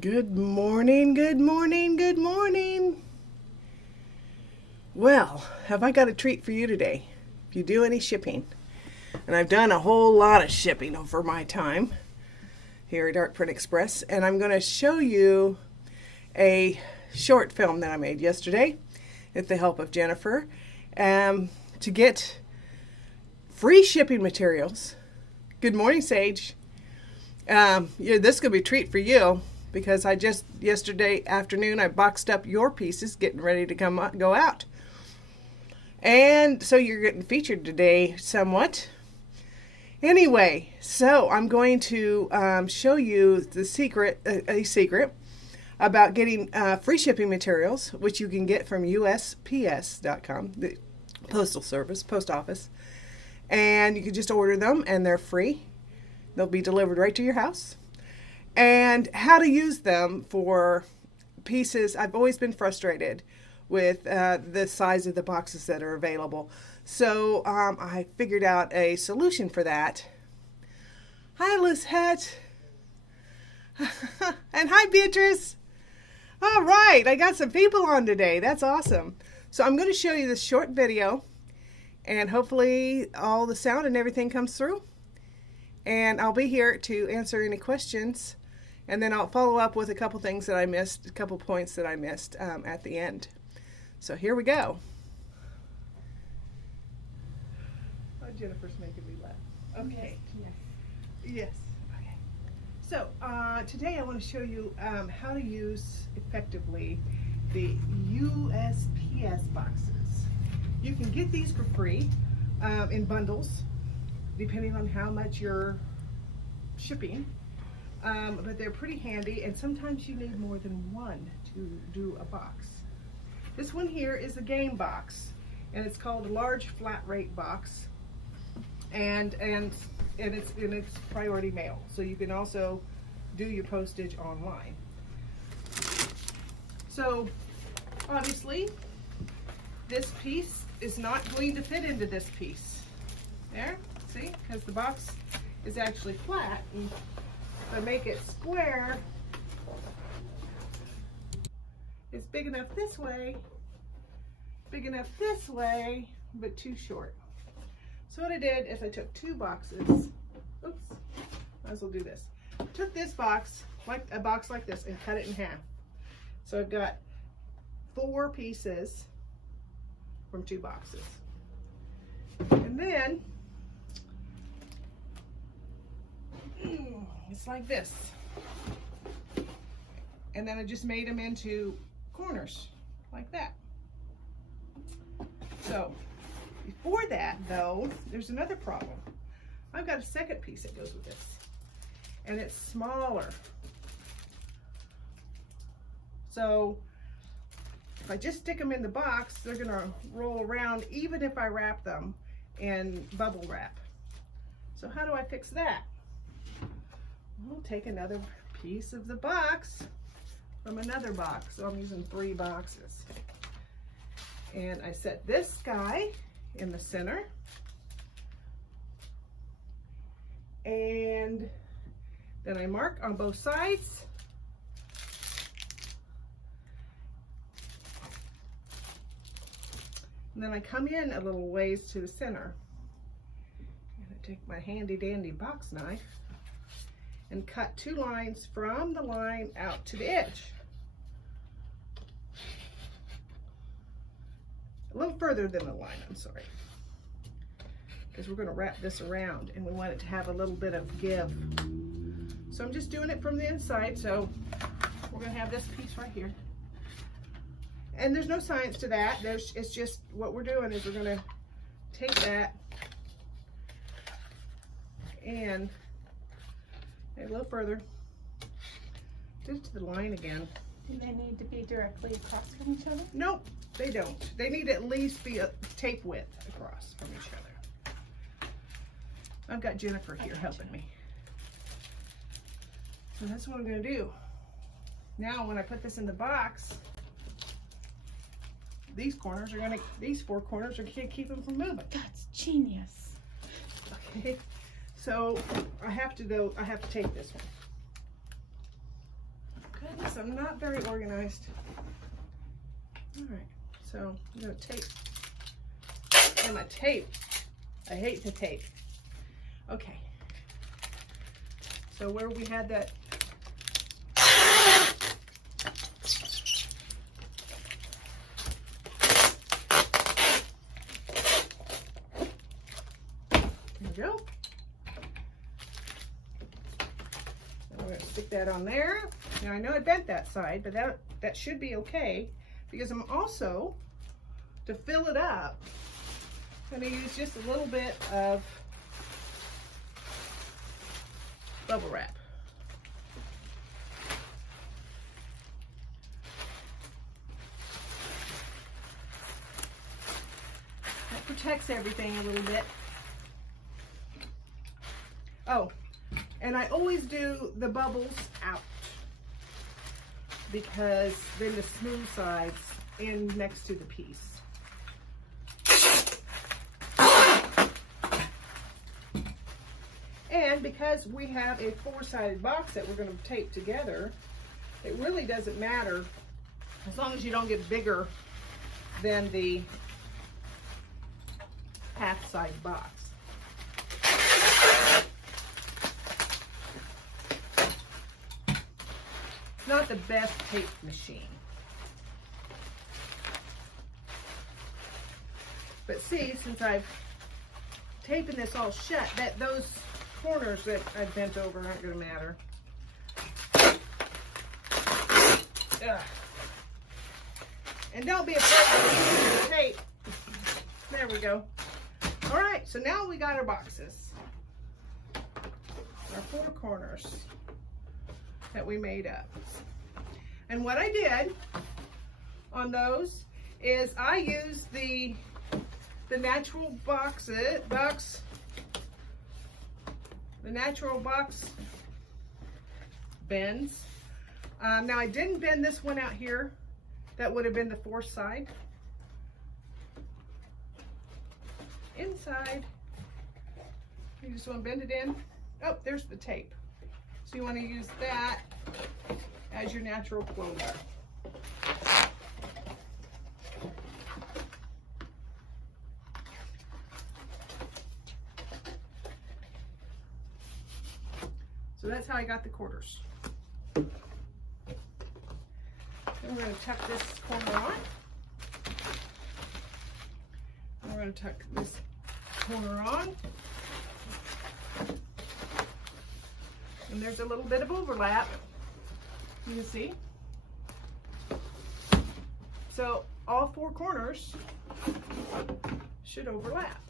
Good morning, good morning, good morning. Well, have I got a treat for you today? If you do any shipping, and I've done a whole lot of shipping over my time here at Art Print Express, and I'm going to show you a short film that I made yesterday with the help of Jennifer to get free shipping materials. Good morning, Sage. This is going to be a treat for you because I just yesterday afternoon I boxed up your pieces getting ready to go out. And so you're getting featured today somewhat. Anyway, so I'm going to show you the secret, a secret about getting free shipping materials, which you can get from USPS.com, the Postal Service, Post Office. And you can just order them and they're free. They'll be delivered right to your house. And how to use them for pieces. I've always been frustrated with the size of the boxes that are available. So I figured out a solution for that. Hi, Lizette. And hi, Beatrice. All right, I got some people on today. That's awesome. So I'm going to show you this short video, and hopefully all the sound and everything comes through. And I'll be here to answer any questions, and then I'll follow up with a couple things that I missed, a couple points that I missed at the end. So here we go. Oh, Jennifer's making me laugh. Okay. Yes. Okay. So today I want to show you how to use effectively the USPS boxes. You can get these for free in bundles, depending on how much you're shipping. But they're pretty handy, and sometimes you need more than one to do a box. This one here is a game box, and it's called a large flat rate box, and it's priority mail, so you can also do your postage online. So obviously this piece is not going to fit into this piece. There, see, because the box is actually flat. And if I make it square, it's big enough this way, but too short. So what I did is I took two boxes. Oops, might as well do this. Took this box, like a box like this, and cut it in half. So I've got 4 pieces from 2 boxes. And then it's like this. And then I just made them into corners like that. So before that though, there's another problem. I've got a second piece that goes with this, and it's smaller. So if I just stick them in the box, they're gonna roll around even if I wrap them in bubble wrap. So how do I fix that? We'll take another piece of the box from another box. So I'm using 3 boxes. And I set this guy in the center. And then I mark on both sides. And then I come in a little ways to the center. And I take my handy dandy box knife and cut 2 lines from the line out to the edge. A little further than the line, I'm sorry. Because we're going to wrap this around and we want it to have a little bit of give. So I'm just doing it from the inside, so we're going to have this piece right here. And there's no science to that. It's just what we're doing is we're going to take that and a little further, just to the line again. Do they need to be directly across from each other? Nope, they don't. They need to at least be a tape width across from each other. I've got Jennifer here helping me. So that's what I'm going to do. Now when I put this in the box, these 4 corners are going to keep them from moving. That's genius. Okay. So I have to take this one. Good. Yes, I'm not very organized. All right, so I'm gonna tape. And my tape, I hate to tape. Okay. So where we had that, there we go. And we're gonna stick that on there. Now I know I bent that side, but that should be okay, because I'm also, to fill it up, I'm gonna use just a little bit of bubble wrap. That protects everything a little bit. Oh, and I always do the bubbles out, because then the smooth sides in next to the piece. And because we have a four-sided box that we're going to tape together, it really doesn't matter as long as you don't get bigger than the half-side box. Not the best tape machine. But see, since I've taping this all shut, that those corners that I bent over aren't going to matter. Ugh. And don't be afraid to use the tape. There we go. All right, so now we got our boxes. Our four corners that we made up. And what I did on those is I used the natural box bends. Now I didn't bend this one out here. That would have been the fourth side. Inside, you just want to bend it in. Oh, there's the tape. So you want to use that as your natural closer. So that's how I got the quarters. Then we're going to tuck this corner on. And we're going to tuck this corner on. And there's a little bit of overlap, you can see. So all four corners should overlap.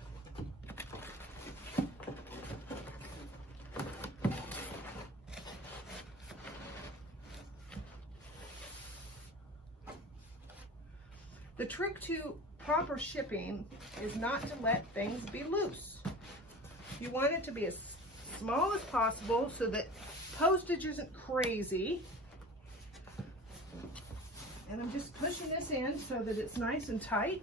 The trick to proper shipping is not to let things be loose. You want it to be as small as possible so that postage isn't crazy. And I'm just pushing this in so that it's nice and tight.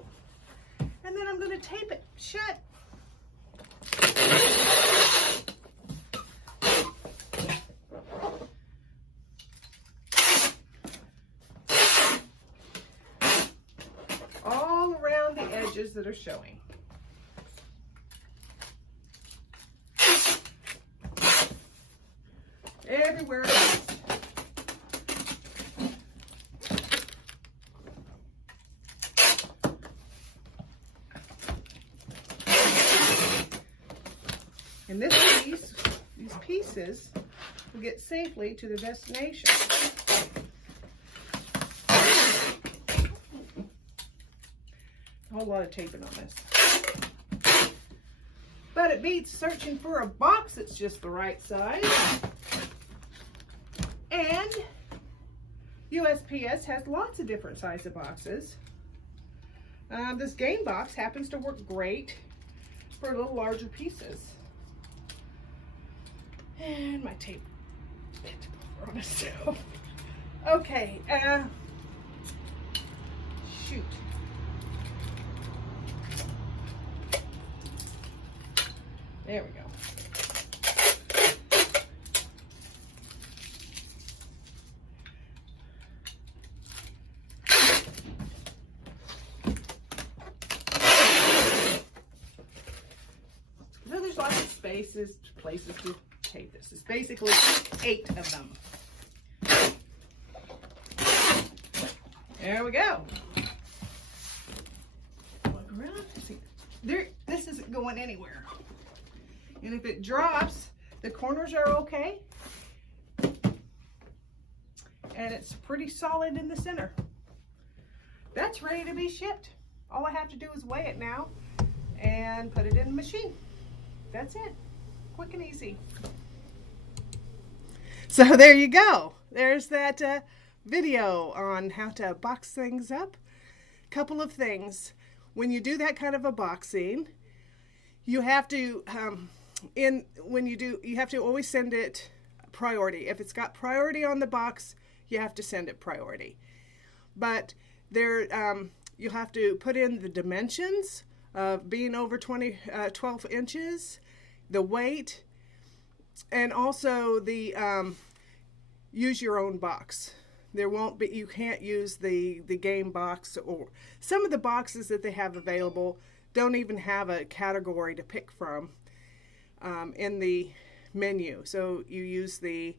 And then I'm going to tape it shut. All around the edges that are showing. Everywhere else. And this piece, these pieces, will get safely to the destination. A whole lot of taping on this. But it beats searching for a box that's just the right size. And USPS has lots of different sizes of boxes. This game box happens to work great for a little larger pieces. And my tape bent over on itself. Okay, shoot. There we go. places to tape this. It's basically 8 of them. There we go. Look around. See, this isn't going anywhere. And if it drops, the corners are okay. And it's pretty solid in the center. That's ready to be shipped. All I have to do is weigh it now and put it in the machine. That's it. Quick and easy. So there you go. There's that video on how to box things up. Couple of things. When you do that kind of a boxing, you have to you have to always send it priority. If it's got priority on the box, you have to send it priority. But there you have to put in the dimensions of being over 12 inches, the weight, and also the use your own box. There won't be, you can't use the game box, or some of the boxes that they have available don't even have a category to pick from in the menu. So you use the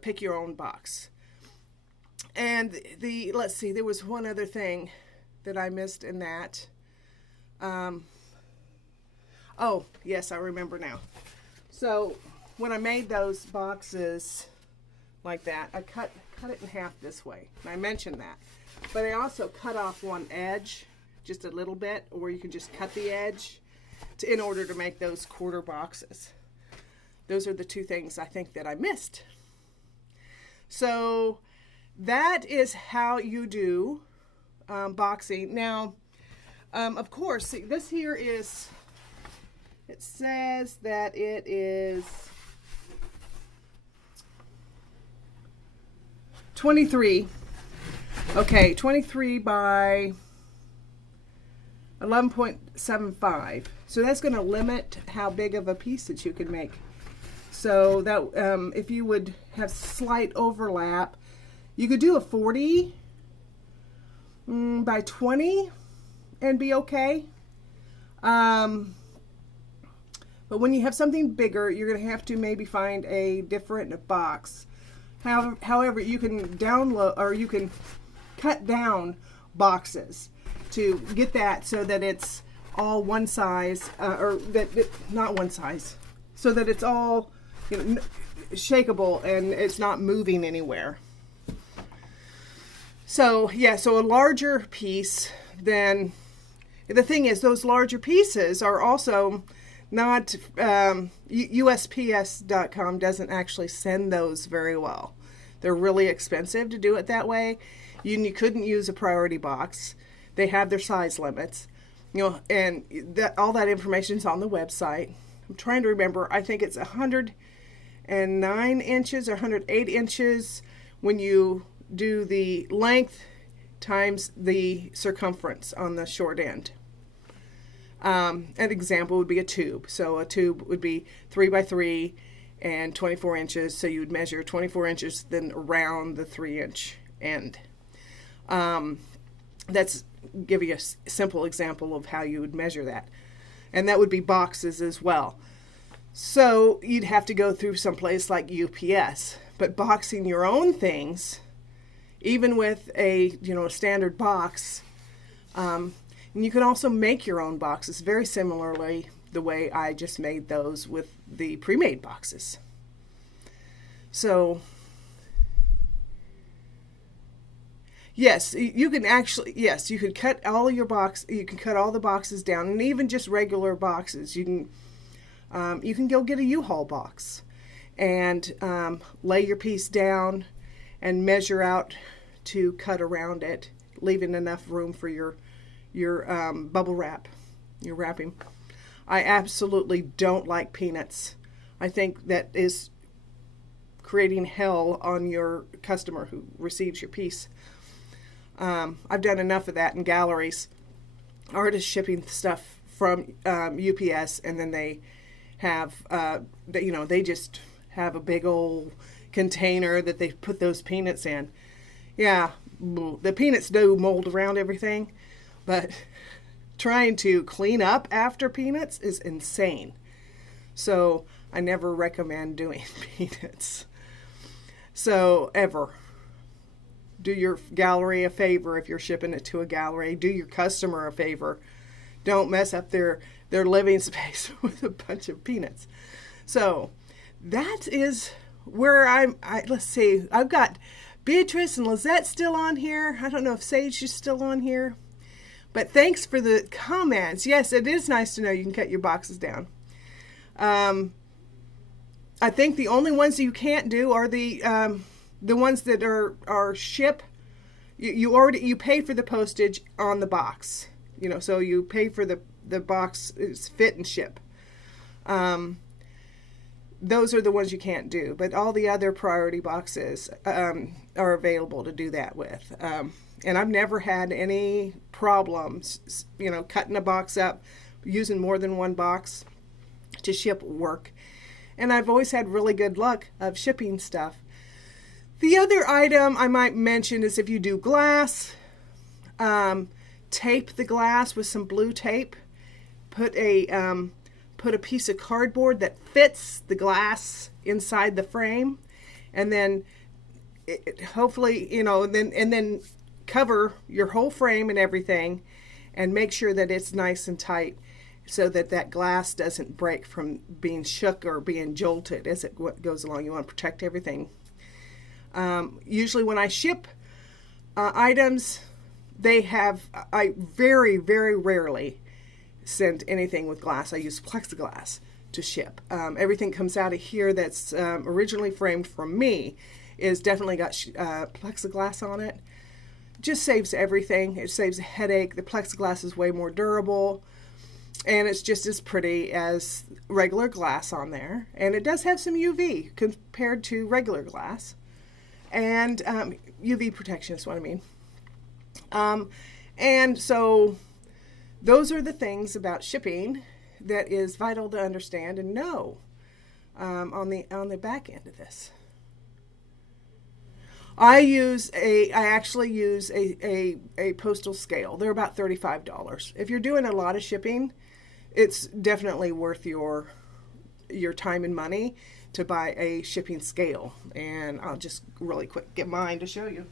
pick your own box. And let's see, there was one other thing that I missed in that. Oh, yes, I remember now. So when I made those boxes like that, I cut it in half this way. And I mentioned that. But I also cut off one edge, just a little bit, or you can just cut the edge in order to make those quarter boxes. Those are the two things I think that I missed. So that is how you do boxing. Now, of course, see, this here is, it says that it is 23. Okay, 23 by 11.75. So that's going to limit how big of a piece that you can make. So that if you would have slight overlap, you could do a 40 by 20 and be okay. But when you have something bigger, you're going to have to maybe find a different box. However, you can download, or you can cut down boxes to get that so that it's all one size, not one size, so that it's all, shakeable and it's not moving anywhere. So yeah, so a larger piece, then the thing is, those larger pieces are also not, USPS.com doesn't actually send those very well. They're really expensive to do it that way. You couldn't use a priority box. They have their size limits, and all that information is on the website. I'm trying to remember. I think it's 109 inches or 108 inches when you do the length times the circumference on the short end. An example would be a tube. So a tube would be 3 by 3 and 24 inches. So you would measure 24 inches then around the 3-inch end. That's give you a simple example of how you would measure that. And that would be boxes as well. So you'd have to go through some place like UPS. But boxing your own things, even with a standard box, and you can also make your own boxes very similarly the way I just made those with the pre-made boxes. So yes, you can actually, you could cut all your you can cut all the boxes down, and even just regular boxes. You can go get a U-Haul box and lay your piece down and measure out to cut around it, leaving enough room for your bubble wrap, your wrapping. I absolutely don't like peanuts. I think that is creating hell on your customer who receives your piece. I've done enough of that in galleries. Artists shipping stuff from UPS, and then they have, they just have a big old container that they put those peanuts in. Yeah, the peanuts do mold around everything, but trying to clean up after peanuts is insane. So I never recommend doing peanuts. So ever. Do your gallery a favor if you're shipping it to a gallery. Do your customer a favor. Don't mess up their living space with a bunch of peanuts. So that is where let's see. I've got Beatrice and Lizette still on here. I don't know if Sage is still on here. But thanks for the comments. Yes, it is nice to know you can cut your boxes down. I think the only ones you can't do are the ones that are ship. You pay for the postage on the box. So you pay for the box, it's fit and ship. Those are the ones you can't do, but all the other priority boxes are available to do that with. And I've never had any problems, cutting a box up, using more than one box to ship work. And I've always had really good luck of shipping stuff. The other item I might mention is if you do glass, tape the glass with some blue tape. Put a piece of cardboard that fits the glass inside the frame, and then hopefully and then cover your whole frame and everything, and make sure that it's nice and tight, so that glass doesn't break from being shook or being jolted as it goes along. You want to protect everything. Usually when I ship items, I very, very rarely send anything with glass. I use plexiglass to ship. Everything comes out of here that's originally framed from me is definitely got plexiglass on it. Just saves everything. It saves a headache. The plexiglass is way more durable, and it's just as pretty as regular glass on there. And it does have some UV compared to regular glass. And UV protection is what I mean. And so those are the things about shipping that is vital to understand and know on the back end of this. I actually use a Postal Scale. They're about $35. If you're doing a lot of shipping, it's definitely worth your time and money to buy a shipping scale. And I'll just really quick get mine to show you.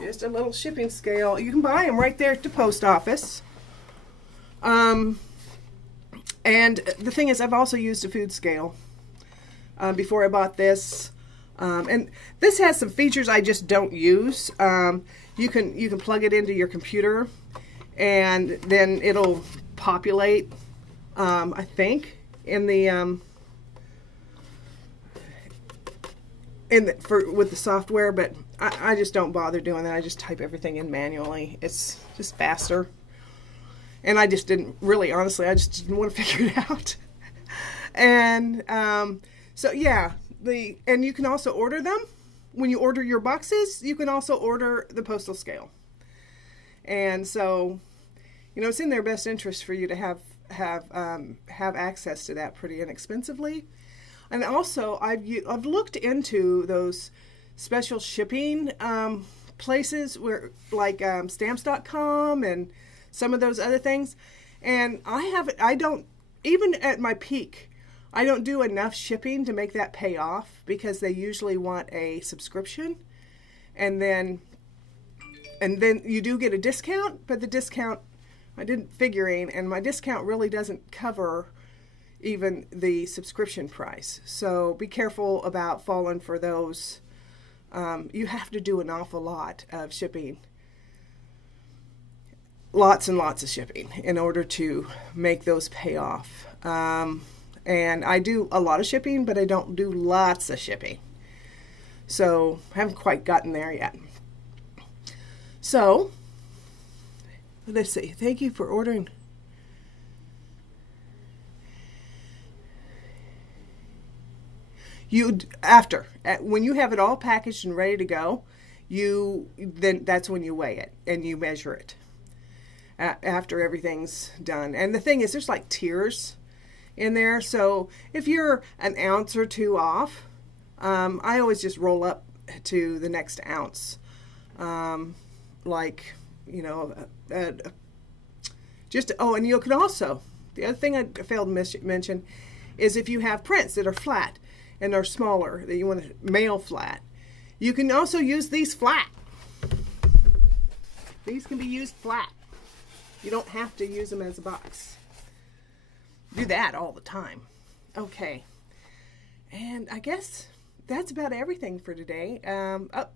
Just a little shipping scale. You can buy them right there at the post office. And the thing is, I've also used a food scale before I bought this. And this has some features I just don't use. You can plug it into your computer, and then it'll populate, I think, with the software, but I just don't bother doing that. I just type everything in manually. It's just faster. And I just didn't really, honestly, I just didn't want to figure it out. And so yeah, and you can also order them. When you order your boxes, you can also order the Postal Scale. And so, it's in their best interest for you to have access to that pretty inexpensively. And also, I've looked into those special shipping places where, like stamps.com and some of those other things. And I don't, even at my peak, I don't do enough shipping to make that pay off, because they usually want a subscription. And then you do get a discount, but the discount, I didn't figuring, and my discount really doesn't cover even the subscription price. So be careful about falling for those. You have to do an awful lot of shipping. Lots and lots of shipping in order to make those pay off. And I do a lot of shipping, but I don't do lots of shipping. So I haven't quite gotten there yet. So let's see. Thank you for ordering. When you have it all packaged and ready to go, then that's when you weigh it and you measure it after everything's done. And the thing is, there's like tiers in there. So if you're an ounce or two off, I always just roll up to the next ounce. A Oh, and you can also, the other thing I failed to mention is if you have prints that are flat and are smaller, that you want to mail flat, you can also use these flat. These can be used flat. You don't have to use them as a box. Do that all the time. Okay. And I guess that's about everything for today.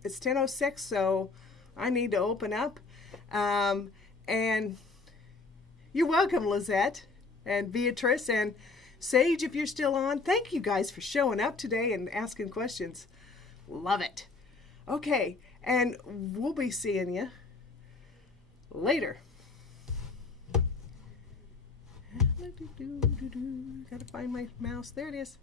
It's 10:06, so I need to open up. And you're welcome, Lizette and Beatrice and Sage, if you're still on. Thank you guys for showing up today and asking questions. Love it. Okay, and we'll be seeing you later. Gotta find my mouse. There it is.